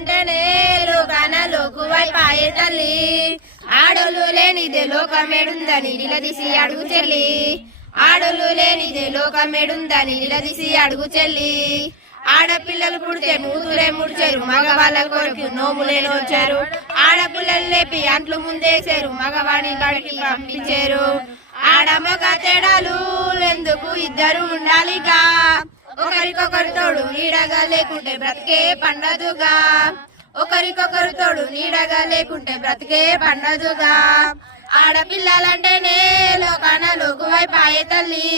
ఆడపిల్లలంటేనే లోకాన లోకువై పాయే తల్లి ఆడోళ్ళు లేనిదే లోకమేడుందని నిలదీసి అడుగు చెల్లి ఆడోళ్ళు లేనిదే లోకమేడుందని నిలదీసి అడుగు చెల్లి ఆడపిల్లలు పుడితే మూతులే ముడిచారు మగవాళ్ళ కొరకు నోములే నోచారు ఆడపిల్లలు లేపి అంట్లు ముందేశారు మగవాడి బడికి పంపించారు ఆడమగ తేడాలు ఎందుకు ఇద్దరు ఉండాలిగా ఒకరికొకరు తోడు నీడగా లేకుంటే బ్రతికే పండదుగా ఒకరికొకరు తోడు నీడగా లేకుంటే బ్రతికే పండదుగా ఆడపిల్లలంటేనే లోకాన లోకువై పాయే తల్లి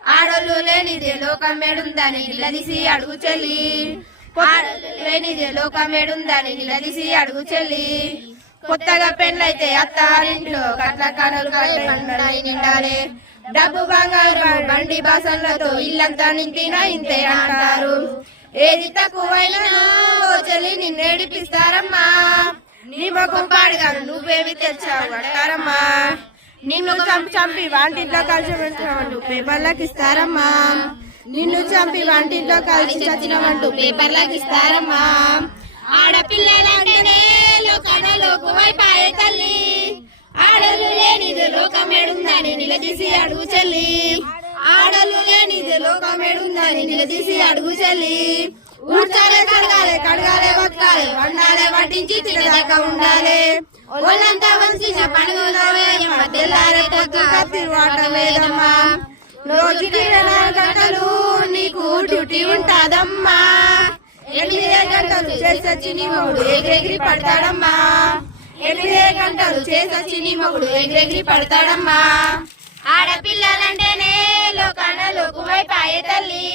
ఆడోళ్ళు లేనిదే లోకమేడుందని నిలదీసి అడుగు చెల్లి లేనిదే లోకమేడుందని నిలదీసి అడుగు చెల్లి కొత్తగా పెళ్ళైతే అత్తారింట్లో కట్ల కానులు నిండాలి డబ్బు బంగారు బండి బాసన్లతో ఇల్లంతా నింపినా ఇంతే అంటారు ఏది తక్కువైనా ఓ చెల్లి నిన్నేడిపిస్తారమ్మా నీ ముఖం పాడుగా నువ్వేమి తెచ్చావు అంటారమ్మా నిన్ను చంపి వంటింట్లో కలిసి పెట్టినవంటూ పేపర్లకు ఇస్తారమ్మా నిన్ను చంపి వంటింట్లో కలిసి చచ్చినవంటూ పేపర్లకు ఇస్తారమ్మా ఆడపిల్లలంటేనే లోకాన లోకువై పాయే తల్లి ఆడలు లేనిదే లోకమేడుందని నిలదీసి అడుగు చెల్లి ఆడలు లేనిదే లోకమేడుందని నిలదీసి అడుగు చెల్లి ఊడ్చాలే కడగాలే కడగాలే బతకాలే వండాలే వడ్డించి తినదాకా ఉండాలి ఒళ్ళంతా వంచి పండుగ తెల్లారే పొద్దు కత్తి వాటమేదమ్మా రోజుకి 4 గంటలు నీకు డ్యూటీ ఉంటాదమ్మా 8 గంటలు చేసొచ్చి నీ మొగుడు ఎగిరెగిరి పడతాడమ్మా 8 గంటలు చేసొచ్చి నీ మొగుడు ఎగిరెగిరి పడతాడమ్మా ఆడపిల్లలంటేనే లోకాన లోకువై పాయే తల్లి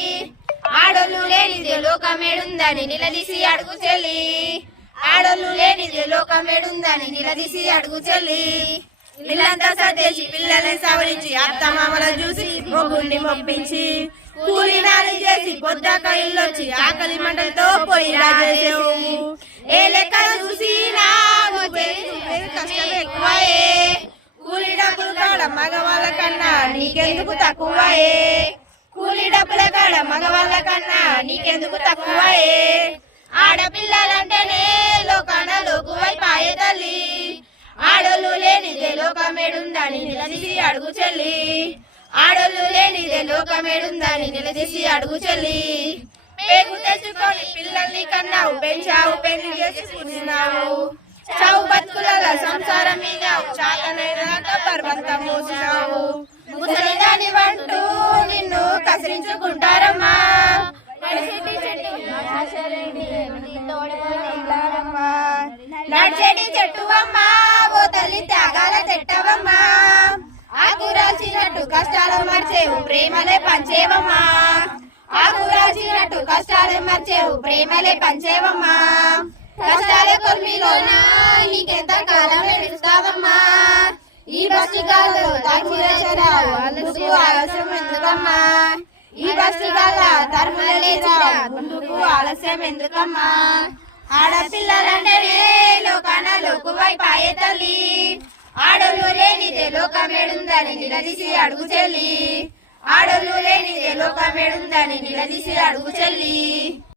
ఆడోళ్ళు లేనిదే లోకమేడుందని నిలదీసి అడుగు చెల్లి ఆడోళ్ళు లేనిదే లోకమేడుందని నిలదీసి అడుగు చెల్లి ఇల్లంతా సర్దేసి పిల్లల్ని సవరించి అత్తమామల చూసి మొగుణ్ణి మొప్పించి కూలినాలి చేసి పొద్దాక ఇల్లొచ్చి ఆకలి మంటలతో పోయి రాజేసేవు ఏ లెక్క చూసినా కష్టం ఎక్కువయే కూలి డబ్బులు కాడ మగవాళ్ళ కన్నా నీకెందుకు తక్కువయే కూలి డబ్బుల కాడ మగవాళ్ళ కన్నా నీకెందుకు తక్కువయే ఆడపిల్లలంటేనే లోకాన లోకువై పాయే తల్లి ఆడోళ్ళు లేనిదే లోకమేడుందని నిలదీసి అడుగు చెల్లి ఆడోళ్ళు లేనిదే లోకమేడుందని నిలదీసి అడుగు చెల్లి పేగు తెచ్చుకొని పిల్లల్ని కన్నావు పెంచావు పెళ్లి చేసి కూర్చున్నావు చావు బతుకులలో సంసారం మీద చాతనైనాక పర్వంతం మోసినావు ముసలిదాని వంటూ నిన్ను కసిరించుకుంటారమ్మా నడిచేటి చెట్టువమ్మా ఓ తల్లి త్యాగాల చెట్టవమ్మా ఆకురాల్చినట్టు కష్టాలు మర్చేవు ప్రేమలే పంచేవమ్మా ఆకురాల్చినట్టు కష్టాలు మర్చేవు ప్రేమలే పంచేవమ్మా కష్టాల కొమ్మిలోన నీకెంత కాలం నడుస్తావమ్మా ఈ బస్టిగాల్లో తరుములేరావు అందుకు ఆలస్యం ఎందుకమ్మా ఈ బస్టిగాల తరుములేరా ముందుకు ఆలస్యం ఎందుకమ్మా ఆడపిల్లలంటేనే లోకాన లోకువై పాయే తల్లి ఆడోళ్ళు లేనిదే లోకమేడుందని నిలదీసి అడుగు చెల్లి ఆడోళ్ళు లేనిదే లోకమేడుందని నిలదీసి అడుగు చెల్లి